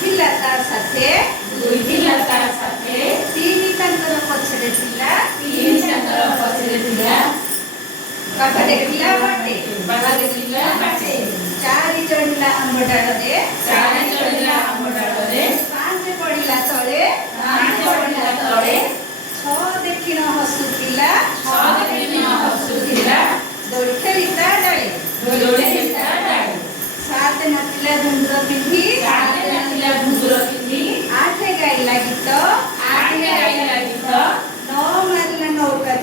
ଥିଲା ତାର ସାଥେ ତିନି ତାଙ୍କର ପଛରେ ଥିଲା ବାବା ଦେଖିଲା ବାଟେ ଚାରି ଚଢିଲା ଆମ୍ବ ଡାଳରେ ପାଞ୍ଚ ପଡ଼ିଲା ତଳେ ଛଅ ଦେଖିଣ ହସୁଥିଲା ଦୋଳି ଖେଳି ତା ଡାଳେ ସାତ ନାଚିଲା ଘୁଙ୍ଗୁର ପିନ୍ଧି ଆଠ ଗାଇଲା ଗୀତ ନଅ ମାରିଲା ନୌକା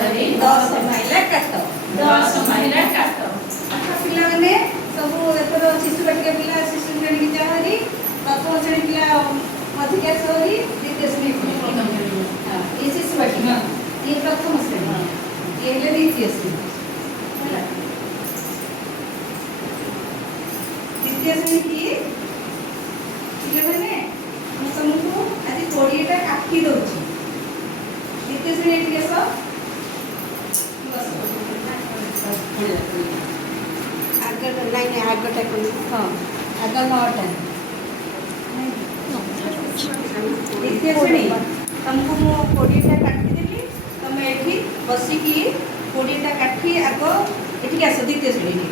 ଧରି ଦଶ ମାଇଲା କାଟ ପିଲାମାନେ ସବୁ ଏଥର ଶିଶୁ ବାଟିକା ପିଲା ଶିଶୁ ଶ୍ରେଣୀକି ଯାହାରି ପ୍ରଥମ ଶ୍ରେଣୀ ପିଲା ଅଧିକା ସହରି ଦ୍ୱିତୀୟ ଶ୍ରେଣୀ ଇଏ ଶିଶୁ ବାଟିକା ଇଏ ପ୍ରଥମ ଶ୍ରେଣୀ ଇଏ ହେଲେ ଦ୍ୱିତୀୟ ଶ୍ରେଣୀ ହେଲା। ଦ୍ୱିତୀୟ ଶ୍ରେଣୀ କି ପିଲାମାନେ ମୁଁ ତମକୁ ଆଜି 20ଟା କାଠି ଦଉଛି। ଦ୍ୱିତୀୟ ଶ୍ରେଣୀ ଟିକେ ଆଗଟା ହଁ ଆଗ 9ଟା ଦ୍ୱିତୀୟ ଶ୍ରେଣୀ ତମକୁ ମୁଁ 20ଟା କାଠି ଦେଲି ତମେ ଏଠି ବସିକି 20ଟା କାଠି ଆଗ ଏଠିକି ଆସ ଦ୍ୱିତୀୟ ଶ୍ରେଣୀ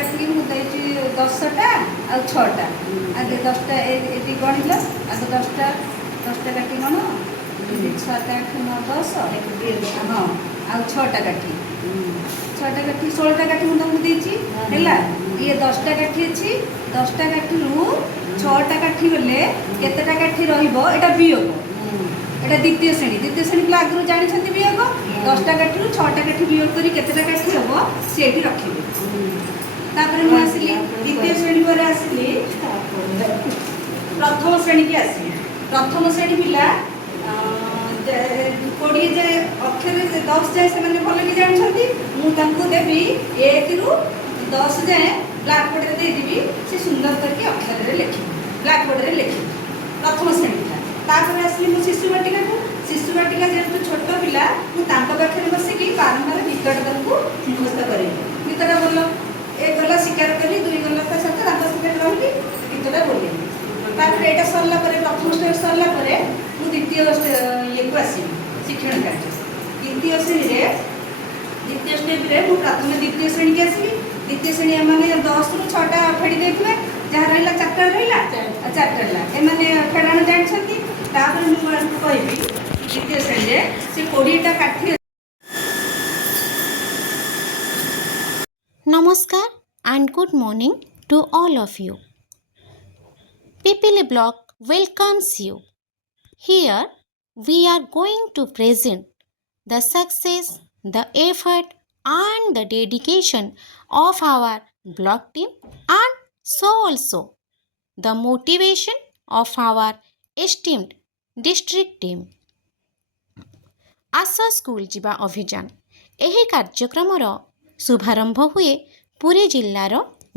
କାଠିକି ମୁଁ ଦେଇଛି 10ଟା ଆଉ 6ଟା ଆଗେ 10ଟା ଏଠି ଗଣିଲ ଆଗ 10ଟା କାଠି ଗଣ 7 8 9 10 ହଁ ଆଉ 6ଟା କାଠି 16ଟା କାଠି ମୁଁ ତମକୁ ଦେଇଛି ହେଲା। ଇଏ 10ଟା କାଠି ଅଛି 10ଟା କାଠିରୁ 6ଟା କାଠି ଗଲେ କେତେଟା କାଠି ରହିବ ଏଇଟା ବିୟୋଗ এটা দ্বিতীয় শ্রেণী পিলা আগুন জাঁচান বিয়োগ 10টা কাঠিরু 6টা কাঠি বিয়োগ করে কেতেটা কাঠি হব সেটি রাখবে। তারপরে মু আসলি দ্বিতীয় শ্রেণী পরে আসলি প্রথম শ্রেণী কি আসলি প্রথম শ্রেণী পিলা 20 যে অক্ষর 10 যায় সে ভালো কি জাঁচান মু তাঁকু দেবি 1 রু 10 যায় ব্ল্যাকবোর্ডে দেইদেবি সে সুন্দর করকে অক্ষরে লেখিবে ব্ল্যাকবোর্ডে লেখিবে প্রথম শ্রেণী। তারপরে আসলি মু শিশু বাটিকা যেহেতু ছোট পিলা মু তাঙ্ক পাখে বসিকি বারম্বার গীতটা তাଙ୍କୁ মুখস্থ করি গীতটা বলল এ গলা স্বীকার করি 2 গলা তা সাথে তাঙ্ক সাথে রহিলি গীতটা বলি। তারপরে এটা সরলা পরে প্রথম স্টেপ সরলা পরে মু দ্বিতীয় ইয়েকু আসিবি শিক্ষণ কার্য দ্বিতীয় শ্রেণীরে দ্বিতীয় স্টেপরে মু প্রথমে দ্বিতীয় শ্রেণীকে আসিবি। দ্বিতীয় শ্রেণী এমানে 10 রু 6টা ফেড়ি দেইথিবে যাহা রহিলা 4টা রহিলা 4টা রহিলা এমানে ফেড়াণ জাଣିଛନ୍ତି। তারপরে মু কইবি দ্বিতীয় শ্রেণীরে সে 20টা কাঠি। Namaskar and good morning to all of you. Pipili Block welcomes you. Here we are going to present the success, the effort and the dedication of our block team and so also the motivation of our esteemed district team. Asha school जीवा अभियान यही कार्यक्रमर शुभारंभ हुए Puri जिल्लार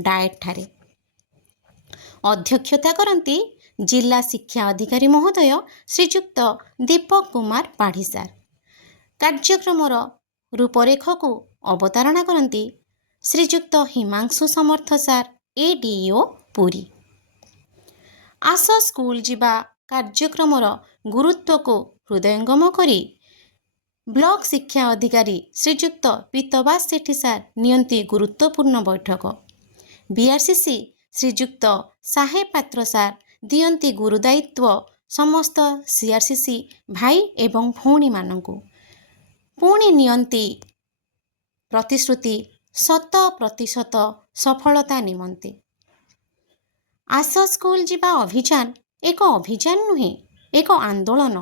diet ठारे अध्यक्षता करती जिला शिक्षा अधिकारी महोदय श्रीजुक्त दीपक कुमार पाढ़ी सार। कार्यक्रमर रूपरेख को अवतारणा करती श्रीजुक्त हिमांशु समर्थ सार एडीओ पुरी। आशा स्कूल जीवा कार्यक्रमर गुरुत्व को हृदयंगम करी ब्लॉक शिक्षा अधिकारी श्रीजुक्त पीतबास सेठी सार नियंती गुरुत्वपूर्ण बैठक। बीआरसीसी श्रीजुक्त साहेब पात्र सार दियंती गुरुदायित्व समस्त सीआरसीसी भाई एवं भौणी मानंकु पुणी नियंती प्रतिश्रुति 100% सफलता निमंते। आशा स्कूल जीवा अभियान एक अभियान नुहे एक आंदोलन।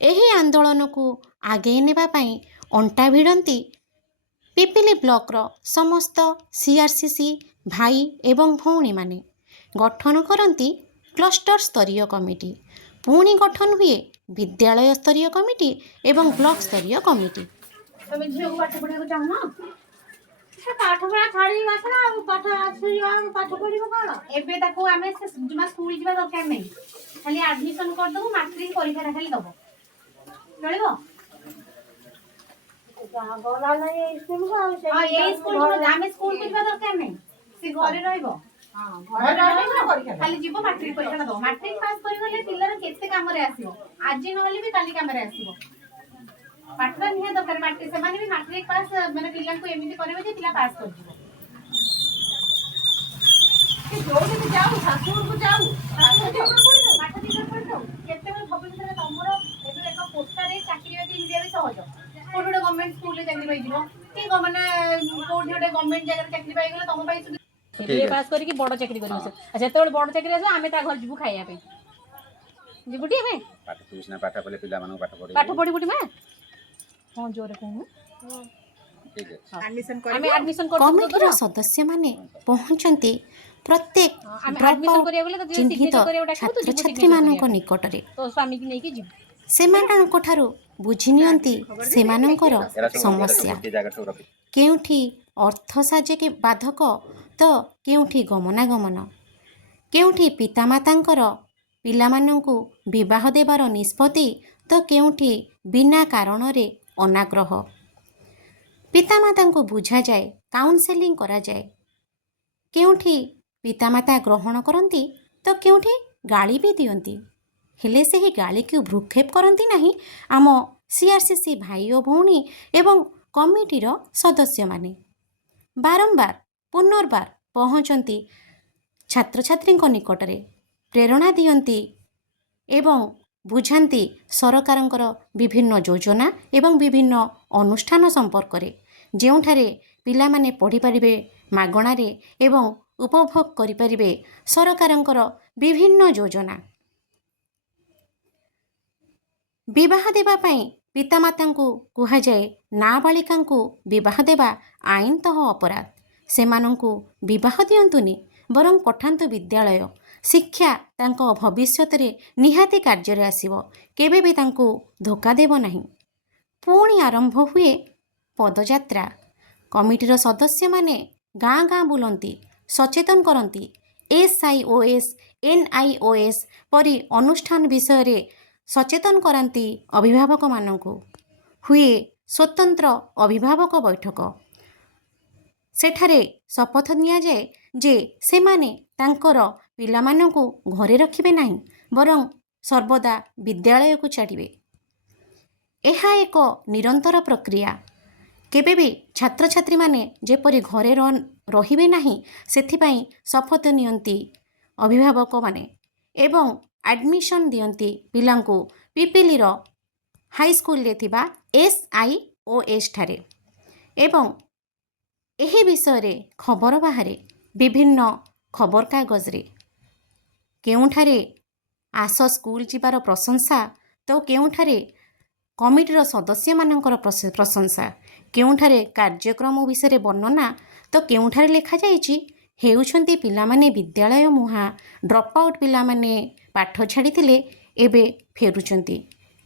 यही आंदोलन को आगे नेबा पाई अंटा भिड़ती पिपिली ब्लॉकर समस्त सीआरसीसी भाई एवं भौणी माने गठन करती क्लस्टर स्तरीय कमिटी पुणी गठन हुए विद्यालय स्तरीय कमिटी एवं ब्लॉक स्तरीय कमिटी। ପାଠ ପଢା ଛାଡିକି ଗଛ ନା ଆଉ ପାଠ ଆସୁଛି ଆଉ ପାଠ ପଢିବ କଣ? ଏବେ ତାକୁ ଆମେ ଜମା ସ୍କୁଲ ଯିବା ଦରକାର ନାହିଁ, ଖାଲି ଆଡମିସନ କରିଦବୁ, ମାଟ୍ରିକ ପରୀକ୍ଷାଟା ଖାଲି ଦବ, ଚଳିବ? ଏଇ ସ୍କୁଲକୁ ଆମେ ସ୍କୁଲକୁ ଯିବା ଦରକାର ନାହିଁ, ସେ ଘରେ ରହିବ। ଖାଲି ଯିବ ମାଟ୍ରିକ ପରୀକ୍ଷା ଦବ, ମାଟ୍ରିକ ପାସ୍ କରିଗଲେ ପିଲାର କେତେ କାମରେ ଆସିବ, ଆଜି ନହେଲେ ବି କାଲି କାମରେ ଆସିବ। ପାଠଟା ନିହାତି ଦରକାର, ମାଟ୍ରିକ ସେମାନେ ବି ମାଟ୍ରିକ ପାସ୍ ମାନେ ପିଲାଙ୍କୁ ଏମିତି କରିବେ ଯେ ପିଲା ପାସ୍ କରିଯିବ। ଯୋଉଠିକି ଯାଉ ଶାଶୁଘରକୁ ଯାଉ ପାଠ ଦିଗରେ ପଢିଥାଉ, କେତେବେଳେ ଭବିଷ୍ୟତରେ ତମର ଏବେ ଏକ ପୋଷ୍ଟାରେ ଚାକିରି ବାକିରି ମିଳିବା ବି ସହଜ। କୋଉଠି ଗୋଟେ ଗଭର୍ଣ୍ଣମେଣ୍ଟ ସ୍କୁଲରେ ଚାକିରି ପାଇଯିବ କି ମାନେ କୋଉଠି ଗୋଟେ ଗଭର୍ଣ୍ଣମେଣ୍ଟ ଜାଗାରେ ଚାକିରି ପାଇଗଲେ ତମ ପାଇଁ ବିଏ ପାସ୍ କରିକି ବଡ ଚାକିରି କରିବ ସେ। ଯେତେବେଳେ ବଡ ଚାକିରି ଆସିବ ଆମେ ତା ଘର ଯିବୁ ଖାଇବା ପାଇଁ, ଯିବୁ ଟି ଆମେ ପାଠ ପଢି ବୁଟି ମା ହଁ ଜୋରେ କହୁନୁ ଆମେ ଆଡମିସନ କମିଟିର ସଦସ୍ୟମାନେ ପହଞ୍ଚନ୍ତି ପ୍ରତ୍ୟେକ ଚିହ୍ନିତ ଛାତ୍ରଛାତ୍ରୀମାନଙ୍କ ନିକଟରେ। ତୋ ସ୍ୱାମୀକି ନେଇକି ଯିବୁ। ସେମାନଙ୍କଠାରୁ ବୁଝି ନିଅନ୍ତି ସେମାନଙ୍କର ସମସ୍ୟା। କେଉଁଠି ଅର୍ଥ ସାହାଯ୍ୟ ବାଧକ ତ କେଉଁଠି ଗମନାଗମନ, କେଉଁଠି ପିତାମାତାଙ୍କର ପିଲାମାନଙ୍କୁ ବିବାହ ଦେବାର ନିଷ୍ପତ୍ତି ତ କେଉଁଠି ବିନା କାରଣରେ ଅନାଗ୍ରହ। ପିତାମାତାଙ୍କୁ ବୁଝାଯାଏ, କାଉନସେଲିଂ କରାଯାଏ। କେଉଁଠି ପିତାମାତା ଗ୍ରହଣ କରନ୍ତି ତ କେଉଁଠି ଗାଳି ବି ଦିଅନ୍ତି। ହେଲେ ସେହି ଗାଳିକୁ ଭ୍ରୂକ୍ଷେପ କରନ୍ତି ନାହିଁ ଆମ CRCC ଭାଇ ଓ ଭଉଣୀ ଏବଂ କମିଟିର ସଦସ୍ୟମାନେ। ବାରମ୍ବାର ପୁନର୍ବାର ପହଞ୍ଚନ୍ତି ଛାତ୍ରଛାତ୍ରୀଙ୍କ ନିକଟରେ, ପ୍ରେରଣା ଦିଅନ୍ତି ଏବଂ ବୁଝାନ୍ତି ସରକାରଙ୍କର ବିଭିନ୍ନ ଯୋଜନା ଏବଂ ବିଭିନ୍ନ ଅନୁଷ୍ଠାନ ସମ୍ପର୍କରେ, ଯେଉଁଠାରେ ପିଲାମାନେ ପଢ଼ିପାରିବେ ମାଗଣାରେ ଏବଂ ଉପଭୋଗ କରିପାରିବେ ସରକାରଙ୍କର ବିଭିନ୍ନ ଯୋଜନା। ବିବାହ ଦେବା ପାଇଁ ପିତାମାତାଙ୍କୁ କୁହାଯାଏ, ନାବାଳିକାଙ୍କୁ ବିବାହ ଦେବା ଆଇନତଃ ଅପରାଧ। ସେମାନଙ୍କୁ ବିବାହ ଦିଅନ୍ତୁନି, ବରଂ ପଠାନ୍ତୁ ବିଦ୍ୟାଳୟ। ଶିକ୍ଷା ତାଙ୍କ ଭବିଷ୍ୟତରେ ନିହାତି କାର୍ଯ୍ୟରେ ଆସିବ, କେବେ ବି ତାଙ୍କୁ ଧୋକା ଦେବ ନାହିଁ। ପୁଣି ଆରମ୍ଭ ହୁଏ ପଦଯାତ୍ରା। କମିଟିର ସଦସ୍ୟମାନେ ଗାଁ ଗାଁ ବୁଲନ୍ତି, ସଚେତନ କରନ୍ତି। SIOS NIOS ପରି ଅନୁଷ୍ଠାନ ବିଷୟରେ ସଚେତନ କରାନ୍ତି ଅଭିଭାବକମାନଙ୍କୁ। ହୁଏ ସ୍ୱତନ୍ତ୍ର ଅଭିଭାବକ ବୈଠକ। ସେଠାରେ ଶପଥ ନିଆଯାଏ ଯେ ସେମାନେ ତାଙ୍କର ପିଲାମାନଙ୍କୁ ଘରେ ରଖିବେ ନାହିଁ, ବରଂ ସର୍ବଦା ବିଦ୍ୟାଳୟକୁ ଛାଡ଼ିବେ। ଏହା ଏକ ନିରନ୍ତର ପ୍ରକ୍ରିୟା। କେବେ ବି ଛାତ୍ରଛାତ୍ରୀମାନେ ଯେପରି ଘରେ ରହିବେ ନାହିଁ, ସେଥିପାଇଁ ଶପଥ ନିଅନ୍ତି ଅଭିଭାବକମାନେ ଏବଂ ଆଡମିସନ୍ ଦିଅନ୍ତି ପିଲାଙ୍କୁ ପିପିଲିର ହାଇସ୍କୁଲରେ ଥିବା SIOS ଠାରେ। ଏବଂ ଏହି ବିଷୟରେ ଖବର ବାହାରେ ବିଭିନ୍ନ ଖବରକାଗଜରେ। କେଉଁଠାରେ ଆସ ସ୍କୁଲ ଯିବାର ପ୍ରଶଂସା ତ କେଉଁଠାରେ କମିଟିର ସଦସ୍ୟମାନଙ୍କର ପ୍ରଶଂସା, କେଉଁଠାରେ କାର୍ଯ୍ୟକ୍ରମ ବିଷୟରେ ବର୍ଣ୍ଣନା ତ କେଉଁଠାରେ ଲେଖାଯାଇଛି ହେଉଛନ୍ତି ପିଲାମାନେ ବିଦ୍ୟାଳୟ ମୁହାଁ, ଡ୍ରପ୍ ଆଉଟ୍ ପିଲାମାନେ ପାଠ ଛାଡ଼ିଥିଲେ ଏବେ ଫେରୁଛନ୍ତି।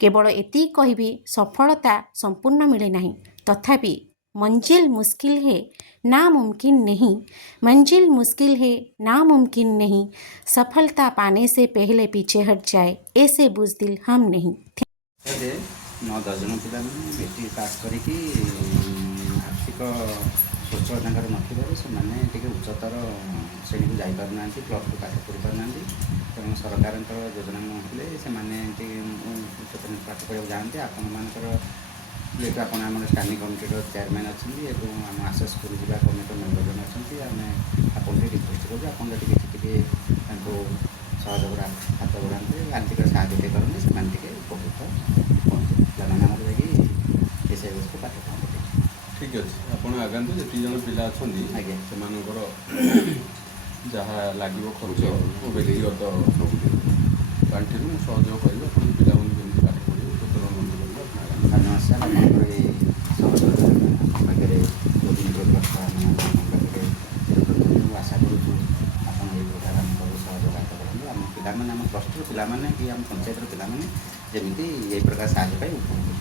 କେବଳ ଏତିକି କହିବି, ସଫଳତା ସମ୍ପୂର୍ଣ୍ଣ ମିଳେ ନାହିଁ, ତଥାପି मंजिल मुश्किल है नामुमकिन नहीं, मंजिल मुश्किल है नामुमकिन नहीं, सफलता पाने से पहले पीछे हट जाए ऐसे बुज़दिल हम नहीं। 9-10 जन पिला मेट्रिक पास करिकी आर्थिक ସ୍ୱଚ୍ଛଳ ତାଙ୍କର ନଥିବାରୁ ସେମାନେ ଟିକେ ଉଚ୍ଚତର ଶ୍ରେଣୀକୁ ଯାଇପାରୁନା, ପ୍ଲସ୍ ଟୁ ପାଠ ପଢ଼ି ପାରୁନାହାନ୍ତି। ତେଣୁ ସରକାରଙ୍କର ଯୋଜନା ନଥିଲେ ସେମାନେ ଉଚ୍ଚତର ପାଠ ପଢ଼ିବାକୁ ଯାଆନ୍ତି। ଆପଣମାନଙ୍କର ଯେହେତୁ ଆପଣ ଆମର ଷ୍ଟାଣ୍ଡିଂ କମିଟିର ଚେୟାରମ୍ୟାନ୍ ଅଛନ୍ତି ଏବଂ ଆମ ଆଶା ସ୍କୁଲ ଯିବା କମିଟିର ମେମ୍ବର ଜଣେ ଅଛନ୍ତି, ଆମେ ଆପଣଙ୍କୁ ରିକ୍ୱେଷ୍ଟ କରୁଛୁ ଆପଣ ଯଦି ଟିକେ ତାଙ୍କୁ ସହଯୋଗର ହାତ ବଢ଼ାନ୍ତି, ଆର୍ଥିକ ସାହାଯ୍ୟ ଟିକେ କରନ୍ତି, ସେମାନେ ଟିକେ ଉପକୃତ ହୁଅନ୍ତି। ପିଲାମାନେ ଆମର ଯାଇକି SIOSକୁ ପାଠ ପଢ଼ନ୍ତି। ଠିକ୍ ଅଛି, ଆପଣ ଆଗାନ୍ତୁ। ଯେତିକି ଜଣ ପିଲା ଅଛନ୍ତି ଆଜ୍ଞା, ସେମାନଙ୍କର ଯାହା ଲାଗିବ ଖର୍ଚ୍ଚ ଓ ବ୍ୟକ୍ତିଗତ ପାଣ୍ଠିରୁ ମୁଁ ସହଯୋଗ କରିବି। ଆପଣ ପିଲାମାନେ ଯେମିତି ପାଠ ପଢ଼ିବେ ସ୍ୱତନ୍ତ୍ର ମନ୍ଦିର କରିବେ। ଧନ୍ୟବାଦ ସାର୍, ଆପଣଙ୍କର ଏଇ ସହଯୋଗ ଆମ ପାଖରେ ମୁଁ ଆଶା କରୁଛୁ ଆପଣ ଏଇ ପ୍ରକାର ଆମକୁ ସହଯୋଗ କରନ୍ତୁ। ଆମ ପିଲାମାନେ, ଆମ ପ୍ଲସ୍ ଟୁର ପିଲାମାନେ କି ଆମ ପଞ୍ଚାୟତର ପିଲାମାନେ ଯେମିତି ଏଇ ପ୍ରକାର ସାହାଯ୍ୟ ପାଇ ଉପକୃତ